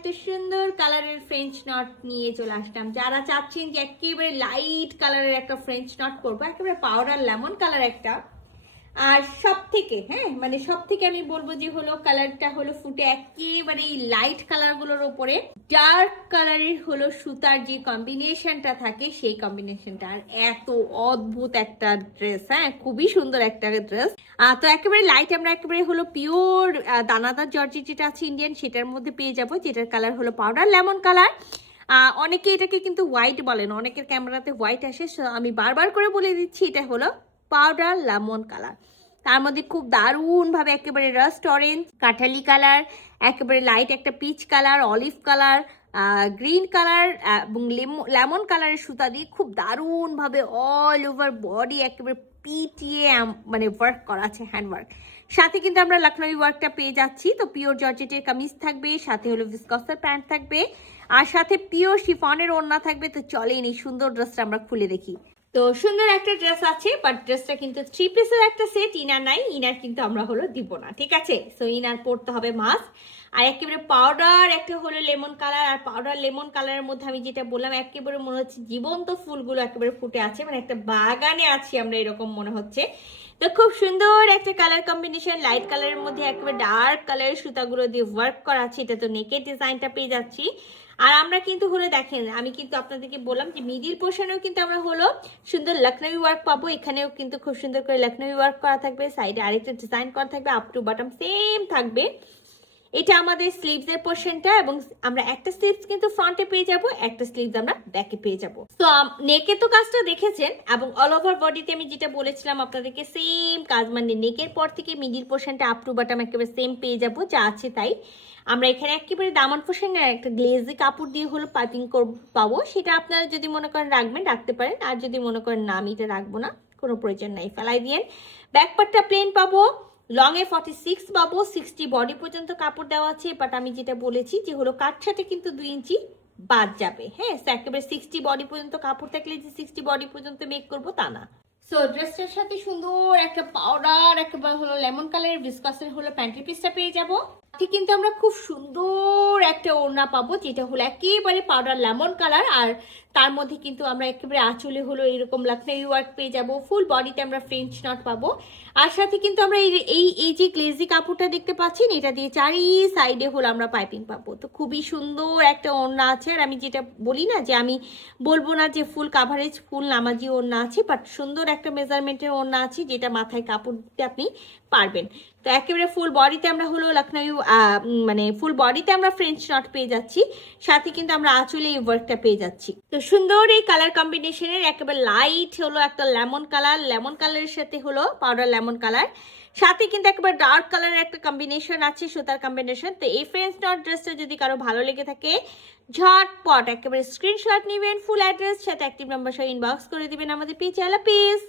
একটা সুন্দর কালারের ফ্রেঞ্চ নট নিয়ে চলে আসলাম। যারা চাচ্ছেন যে একেবারে লাইট কালারের একটা ফ্রেঞ্চ নট করবো, একেবারে পাউডার লেমন কালার একটা, আর সব থেকে মানে সব থেকে আমি বলবো যে হলো কালারটা হলো ফুটে একেবারে এই লাইট কালারগুলোর ওপরে ডার্ক কালারের হলো সুতার যে কম্বিনেশনটা থাকে সেই কম্বিনেশনটা, আর এত অদ্ভুত একটা ড্রেস। খুবই সুন্দর একটা ড্রেস। তো একেবারে লাইট আমরা একেবারে হলো পিওর দানাদার জর্জেট যেটা আছে ইন্ডিয়ান, সেটার মধ্যে পেয়ে যাবো, যেটার কালার হলো পাউডার লেমন কালার। অনেকে এটাকে কিন্তু হোয়াইট বলেন, অনেকের ক্যামেরাতে হোয়াইট আসে, আমি বারবার করে বলে দিচ্ছি এটা হলো পাউডার লেমন কালার। তার মধ্যে খুব দারুণভাবে একেবারে রাস্ট অরেঞ্জ, কাঠালি কালার, একেবারে লাইট একটা peach colour, olive colour, green colour এবং লেমন কালারের সুতা দিয়ে খুব দারুণভাবে অল ওভার বডি একেবারে পিটিয়ে মানে ওয়ার্ক করা আছে, হ্যান্ড ওয়ার্ক। সাথে কিন্তু আমরা লখনৌ ওয়ার্কটা পেয়ে যাচ্ছি। তো পিওর জর্জেটের কামিজ থাকবে, সাথে হলো ভিসকসের প্যান্ট থাকবে, আর সাথে পিওর শিফনের ওড়না থাকবে। তো চলেন এই সুন্দর ড্রেসটা আমরা খুলে দেখি। তো সুন্দর একটা ড্রেস আছে, বাট ড্রেসটা কিন্তু 3 পিসের একটা সেট, ইনার নাই, ইনার কিন্তু আমরা হলো দিব না, ঠিক আছে? সো ইনার পড়তে হবে মাস্ক। আর একেবারে পাউডার একটা হলো লেমন কালার, আর পাউডার লেমন কালারের মধ্যে আমি যেটা বললাম একেবারে মনে হচ্ছে জীবন্ত ফুলগুলো একেবারে ফুটে আছে, মানে একটা বাগানে আছি আমরা, এরকম মনে হচ্ছে। তো খুব সুন্দর একটা কালার কম্বিনেশন, লাইট কালারের মধ্যে একেবারে ডার্ক কালারের সুতাগুলো দিয়ে ওয়ার্ক করা আছে। এটা তো নেকের ডিজাইনটা পেয়ে যাচ্ছি। আর আমরা কিন্তু হলো দেখেন, আমি কিন্তু আপনাদেরকে বললাম যে মিডিল পোর্শনেও কিন্তু আমরা হলো সুন্দর লখনৌ ওয়ার্ক পাবো। এখানেও কিন্তু খুব সুন্দর করে লখনৌ ওয়ার্ক করা থাকবে, সাইডে আরেকটা ডিজাইন করা থাকবে, আপ টু বটম সেম থাকবে। এটা আমাদের স্লিভসের পোর্শনটা, এবং আমরা একটা স্লিভস কিন্তু ফ্রন্টে পেয়ে যাব, একটা স্লিভস আমরা ব্যাকে পেয়ে যাব। তো নেকে তো কাজটা দেখেছেন, এবং অল ওভার বডিতে আমি যেটা বলেছিলাম আপনাদেরকে সেম কাজ, মানে নেকের পর থেকে মিডিল পোর্শনটা আপ টু বটম একেবারে সেম পেয়ে যাব, যা আছে তাই। আমরা এখানে একেবারে দামান পোর্শনের একটা গ্লেজি কাপড় দিয়ে হলো পাইপিং পাবো, সেটা আপনারা যদি মনে করেন রাখবেন রাখতে পারেন, আর যদি মনে করেন না আমি এটা রাখবো না, কোনো প্রয়োজন নাই, ফেলাই দিয়েন। ব্যাক পার্টটা প্লেন পাবো, লং এ 46 পাবো, 60 বডি পর্যন্ত কাপড় দেওয়া আছে। বাট আমি যেটা বলেছি যে হলো কাট সাথে কিন্তু 2 ইঞ্চি বাদ যাবে, একেবারে 60 বডি পর্যন্ত কাপড় থাকলে যে 60 বডি পর্যন্ত মেক করবো তা না। সো ড্রেসটার সাথে সুন্দর একটা পাউডার একেবারে হলো লেমন কালারের ভিসকসের হলো প্যান্টের পিসটা পেয়ে যাবো। ঠিক কিন্তু আমরা খুব সুন্দর একটা ওড়না পাবো, যেটা হলো একেবারে পাউডার লেমন কালার, আর তার মধ্যে কিন্তু আমরা একেবারে আঁচলে হলো এরকম লখনৌ ওয়ার্ক পেয়ে যাবো। ফুল বডিতে আমরা ফ্রেঞ্চ নট পাবো, আর সাথে কিন্তু আমরা এই যে গ্লেজি কাপড়টা দেখতে পাচ্ছেন, এটা দিয়ে চারি সাইডে হলো আমরা পাইপিং পাবো। তো খুবই সুন্দর একটা ওড়না আছে। আর আমি যেটা বলি না যে আমি বলবো না যে ফুল কাভারেজ ফুল নামাজি ওড়না আছে, বাট সুন্দর একটা মেজারমেন্টের ওড়না আছে, যেটা মাথায় কাপড় দিতে আপনি পারবেন। তো একেবারে ফুল বডিতে আমরা হলো লখনৌ মানে ফুল বডিতে আমরা ফ্রেঞ্চ নট পেয়ে যাচ্ছি, সাথে কিন্তু আমরা আঁচলে এই ওয়ার্কটা পেয়ে যাচ্ছি। তো সুন্দর এই কালার কম্বিনেশনের একেবারে লাইট হলো একটা লেমন কালার, লেমন কালারের সাথে হলো পাউডার লেমন কালার, সাথে কিন্তু একেবারে ডার্ক কালারের একটা কম্বিনেশন আছে, সুতার কম্বিনেশন। তো এই ফ্রেঞ্চ নট ড্রেসটা যদি কারো ভালো লেগে থাকে ঝটপট একেবারে স্ক্রিনশট নেবেন, ফুল অ্যাড্রেস সাথে অ্যাক্টিভ নাম্বার সহ ইনবক্স করে দিবেন আমাদের পেজে। আল্লাহ হাফেজ।